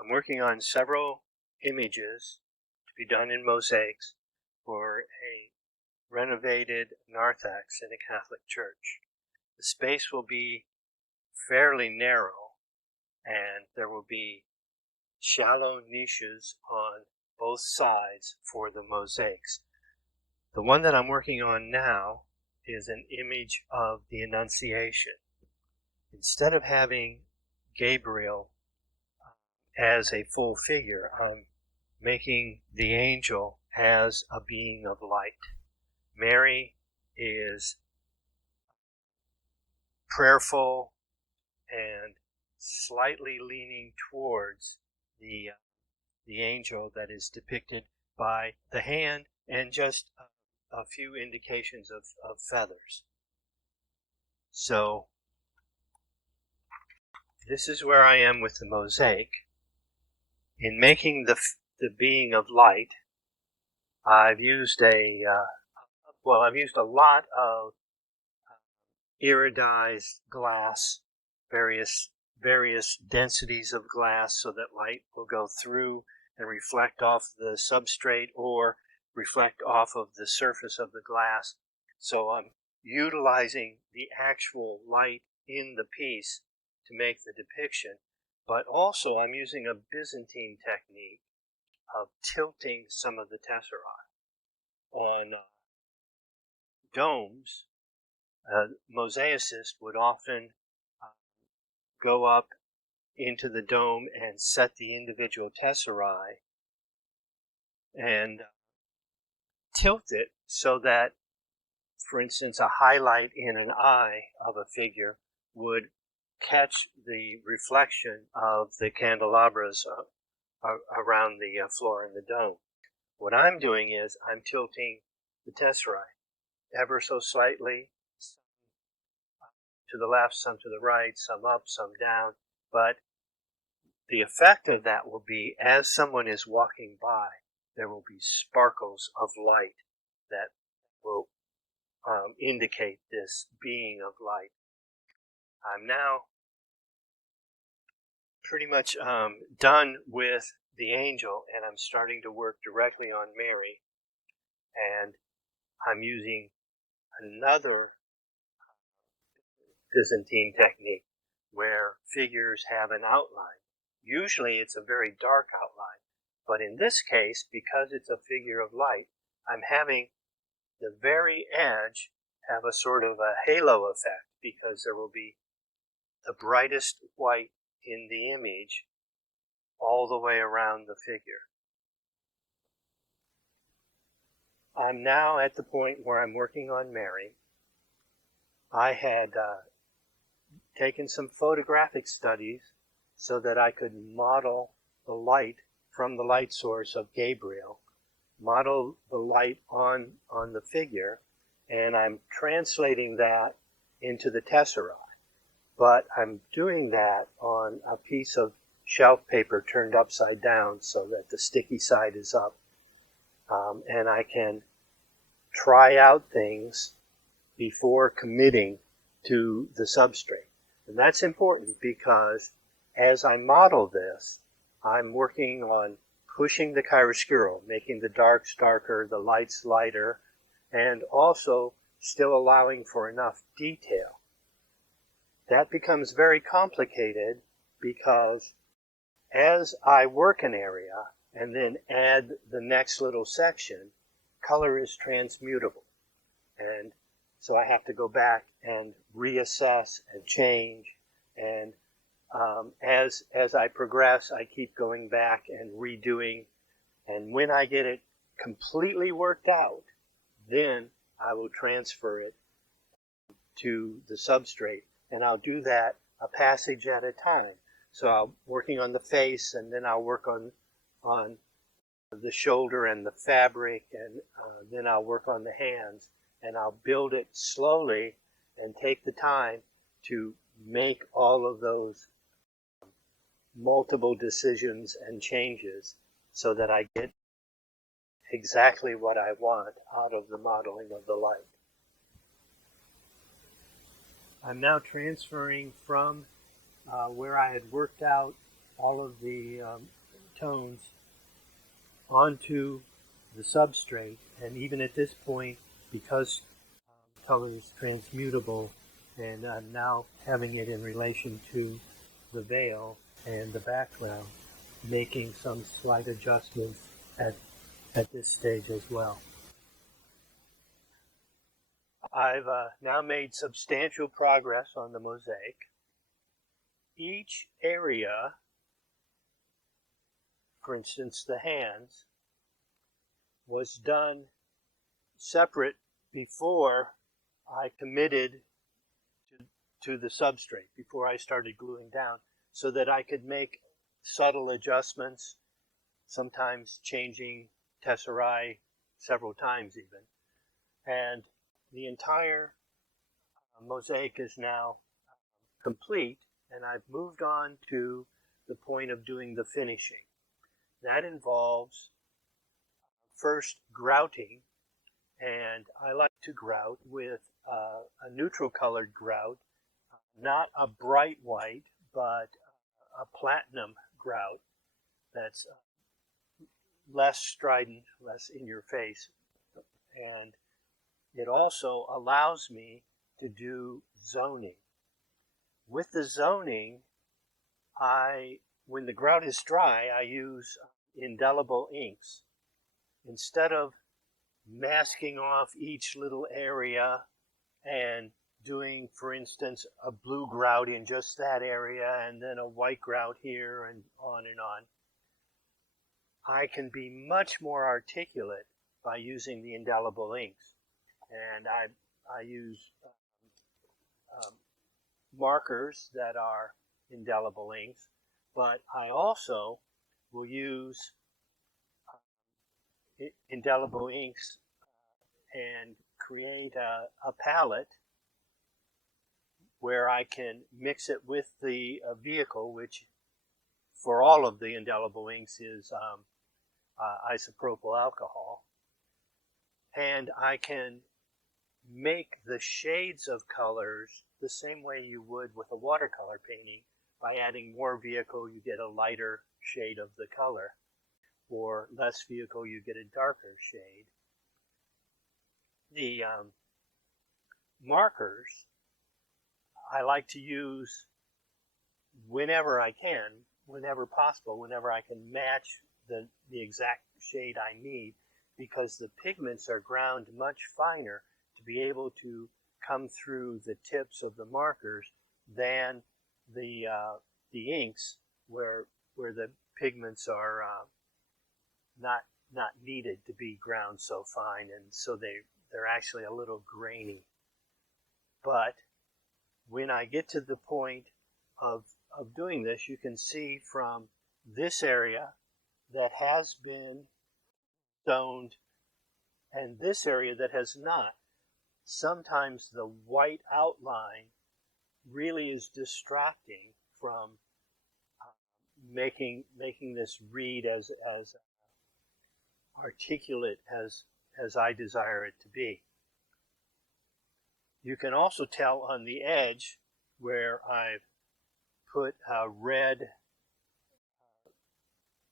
I'm working on several images to be done in mosaics for a renovated narthex in a Catholic church. The space will be fairly narrow, and there will be shallow niches on both sides for the mosaics. The one that I'm working on now is an image of the Annunciation. Instead of having Gabriel as a full figure, I'm making the angel as a being of light. Mary is prayerful and slightly leaning towards the angel that is depicted by the hand and just a few indications of feathers. So this is where I am with the mosaic. In making the being of light, I've used a lot of iridized glass, various densities of glass, so that light will go through and reflect off the substrate or reflect off of the surface of the glass. So I'm utilizing the actual light in the piece to make the depiction, but also I'm using a Byzantine technique of tilting some of the tesserae. On domes, a mosaicist would often go up into the dome and set the individual tesserae and tilt it so that, for instance, a highlight in an eye of a figure would catch the reflection of the candelabras around the floor in the dome. What I'm doing is I'm tilting the tesserae ever so slightly, some to the left, some to the right, some up, some down, but the effect of that will be, as someone is walking by, there will be sparkles of light that will indicate this being of light. I'm now pretty much done with the angel, and I'm starting to work directly on Mary, and I'm using another Byzantine technique where figures have an outline. Usually it's a very dark outline, but in this case, because it's a figure of light, I'm having the very edge have a sort of a halo effect, because there will be the brightest white in the image all the way around the figure. I'm now at the point where I'm working on Mary. I had taken some photographic studies so that I could model the light from the light source of Gabriel, model the light on the figure, and I'm translating that into the tesserae. But I'm doing that on a piece of shelf paper turned upside down so that the sticky side is up. And I can try out things before committing to the substrate. And that's important because as I model this, I'm working on pushing the chiaroscuro, making the darks darker, the lights lighter, and also still allowing for enough detail. That becomes very complicated because as I work an area and then add the next little section, color is transmutable. And so I have to go back and reassess and change. And as I progress, I keep going back and redoing. And when I get it completely worked out, then I will transfer it to the substrate. And I'll do that a passage at a time. So I'm working on the face, and then I'll work on the shoulder and the fabric, and then I'll work on the hands, and I'll build it slowly and take the time to make all of those multiple decisions and changes so that I get exactly what I want out of the modeling of the light. I'm now transferring from where I had worked out all of the tones onto the substrate, and even at this point, because color is transmutable, and I'm now having it in relation to the veil and the background, making some slight adjustments at, at this stage as well. I've now made substantial progress on the mosaic. Each area, for instance the hands, was done separate before I committed to the substrate, before I started gluing down, so that I could make subtle adjustments, sometimes changing tesserae several times even. And the entire mosaic is now complete, and I've moved on to the point of doing the finishing. That involves first grouting, and I like to grout with a neutral colored grout, not a bright white, but a platinum grout that's less strident, less in your face. And it also allows me to do zoning. With the zoning, when the grout is dry, I use indelible inks. Instead of masking off each little area and doing, for instance, a blue grout in just that area and then a white grout here and on, I can be much more articulate by using the indelible inks. And I use markers that are indelible inks, but I also will use indelible inks and create a palette where I can mix it with the vehicle, which for all of the indelible inks is isopropyl alcohol. And I can make the shades of colors the same way you would with a watercolor painting. By adding more vehicle, you get a lighter shade of the color, or less vehicle, you get a darker shade. The markers I like to use whenever I can, whenever possible, whenever I can match the exact shade I need, because the pigments are ground much finer to be able to come through the tips of the markers than the inks, where the pigments are not needed to be ground so fine, and so they're actually a little grainy. But when I get to the point of doing this, you can see from this area that has been stoned and this area that has not. Sometimes the white outline really is distracting from making this read as articulate as I desire it to be. You can also tell on the edge where I've put a red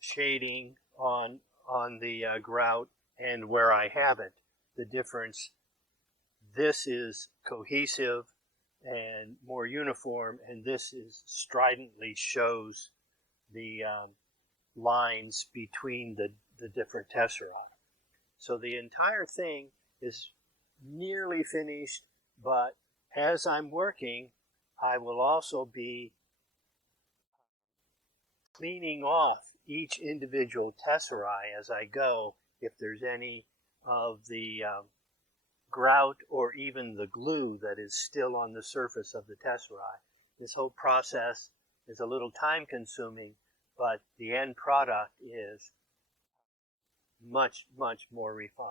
shading on the grout and where I haven't, the difference. This is cohesive and more uniform, and this is stridently shows the lines between the different tesserae. So the entire thing is nearly finished, but as I'm working, I will also be cleaning off each individual tesserae as I go, if there's any of the grout or even the glue that is still on the surface of the tesserae. This whole process is a little time consuming, but the end product is much, much more refined.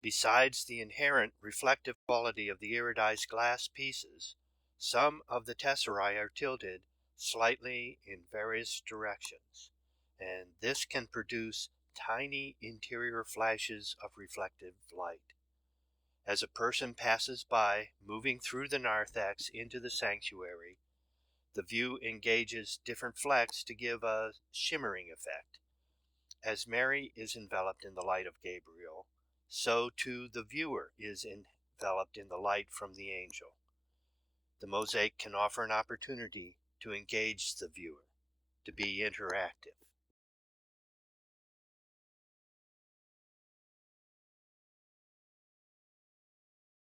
Besides the inherent reflective quality of the iridized glass pieces, some of the tesserae are tilted slightly in various directions, and this can produce tiny interior flashes of reflective light. As a person passes by, moving through the narthex into the sanctuary, The view engages different flecks to give a shimmering effect. As Mary is enveloped in the light of Gabriel, so too the viewer is enveloped in the light from the angel. The mosaic can offer an opportunity to engage the viewer, to be interactive.